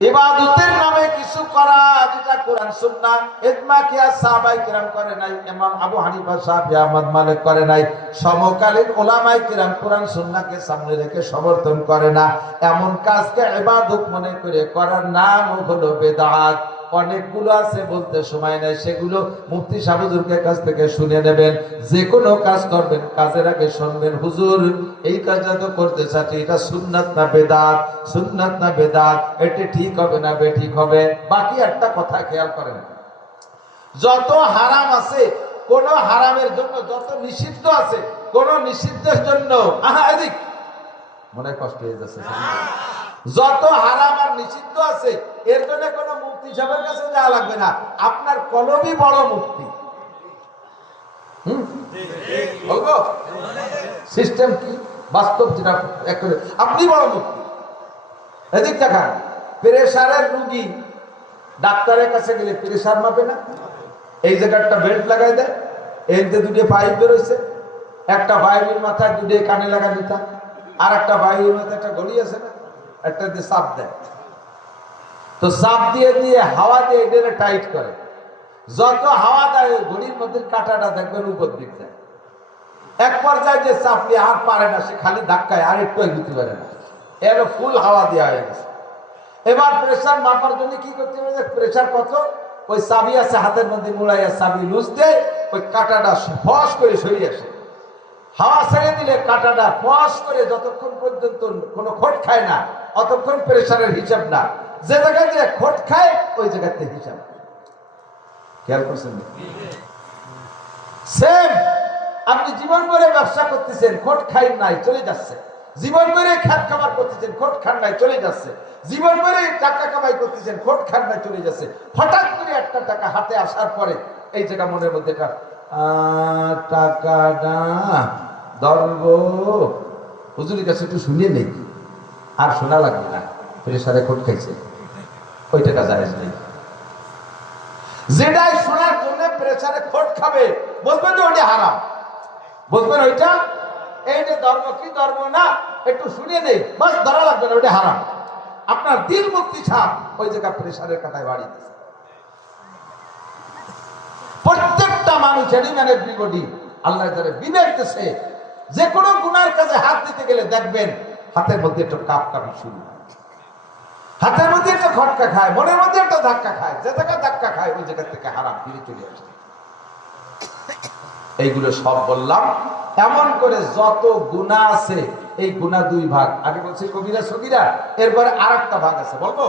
ইবাদতের নামে কিছু করা যেটা কোরআন সুন্নাহ ইজমা কিয়াস সাহাবায়ে কিরাম করে নাই, ইমাম আবু হানিফা শাফি আহমদ মালিক করে নাই, সমকালীন উলামায়ে কিরাম কোরআন সুন্নাহকে সামনে রেখে সমর্থন করে না, এমন কাজকে ইবাদত মনে করে করার নাম হলো বিদআত। অনেকগুলো আছে, বলতে সময় নাই, সেগুলো মুফতি সাহেব হুজুরের কাছ থেকে শুনে নেবেন। যে কোনো কাজ করবেন কাজের আগে শুনবেন, হুজুর এই কাজটা তো করতে চাচ্ছি, এটা সুন্নাত না বেদাত, সুন্নাত না বেদাত, এটা ঠিক হবে না বেঠিক হবে। বাকি একটা কথা খেয়াল করেন, যত হারাম আছে কোন হারামের জন্য, যত নিষিদ্ধ আছে কোন নিষিদ্ধের জন্য, এদিক মনে কষ্ট হয়ে যাচ্ছে, যত হারাম আর নিষিদ্ধ আছে এর জন্য কোনো মুফতি সাহেবের কাছে যাওয়া লাগবে না, আপনার কলমই বড় মুফতি। বলবো সিস্টেম কি বাস্তব, যেটা আপনি বড় মুফতি। এদিক দেখান, প্রেসারের রুগী ডাক্তারের কাছে গেলে প্রেসার মাপে না, এই জায়গাটা বেল্ট লাগাই দেয়, এর যে দুটো পাইপ বেরোচ্ছে, একটা পাইপের মাথায় দুটো কানে লাগা দিতাম, আর একটা পাইপের মাথায় একটা গলি আছে না, একটা দিয়ে চাপ দেয়, তো চাপ দিয়ে দিয়ে হাওয়া দিয়ে এটা টাইট করে, যত হাওয়া দেয় ঘড়ির মধ্যে কাঁটাটা দেখবেন উপর দিক যায়, এক পর্যায়ে যে চাপ দিয়ে আর পারে না, সে খালি ধাক্কায় আর একটু দিতে পারে না, এর ফুল হাওয়া দেওয়া হয়ে গেছে। এবার প্রেসার মাপার জন্য কি করতে হবে, প্রেসার কত, ওই চাবি আছে হাতের মধ্যে মুড়াইয়া চাবি লুজ দেয়, ওই কাঁটাটা ফস করে সরিয়ে আসে, হাওয়া ছেড়ে দিলে কাঁটাটা ফস করে যতক্ষণ পর্যন্ত কোনো খোট খায় না অতক্ষণ প্রেসারের হিসাব না, যে জায়গায় দিয়ে খোট খায় ওই জায়গাতে হিসাব। খেয়াল করছেন? সেম আপনি জীবন ভরে ব্যবসা করতেছেন, খোট খাই নাই চলে যাচ্ছে, জীবন ভরে খাত খাবার করতেছেন, খোট খান নাই চলে যাচ্ছে, জীবন ভরে টাকা কামাই করতেছেন, খোট খান নাই চলে যাচ্ছে, হঠাৎ করে একটা টাকা হাতে আসার পরে এই জায়গা মনের মধ্যে টাকাটা ধরব, হুজুরের কাছে একটু শুনিয়ে নেই, আর শোনা লাগবে না, প্রেসারে খোট খাইছে, ওই টাকা জায়েজ নেই। যেটাই শোনার জন্য প্রেসারে খোট খাবে বলবেন যে ওইটা হারাম, বলবেন ওইটা এইটা ধর্ম কি ধর্ম না একটু শুনিয়ে নেই, বাস ধরা লাগবে না, ওইটা হারাম। আপনার দিল মুক্তি ছাপ ওই জায়গা প্রেসারের কাটায় বাড়িয়ে দিচ্ছে। প্রত্যেকটা মানুষের মানে বিবডি আল্লাহ যারা বিনাইতেছে, যে কোনো গুনার কাজে হাত দিতে গেলে দেখবেন হাতের মধ্যে একটা কাপ কাপি শুরু, হাতের মধ্যে একটা খটকা খায়, মনের মধ্যে একটা ধাক্কা খায়, যে জায়গা ধাক্কা খায় ওই জায়গা থেকে হারাম ফিরে চলে আসে। এইগুলো সব বললাম, এমন করে যত গুনাহ আছে এই গুনাহ দুই ভাগ, আগে বলছি কবিরা সগীরা, এরপরে আরেকটা ভাগ আছে, বলবো।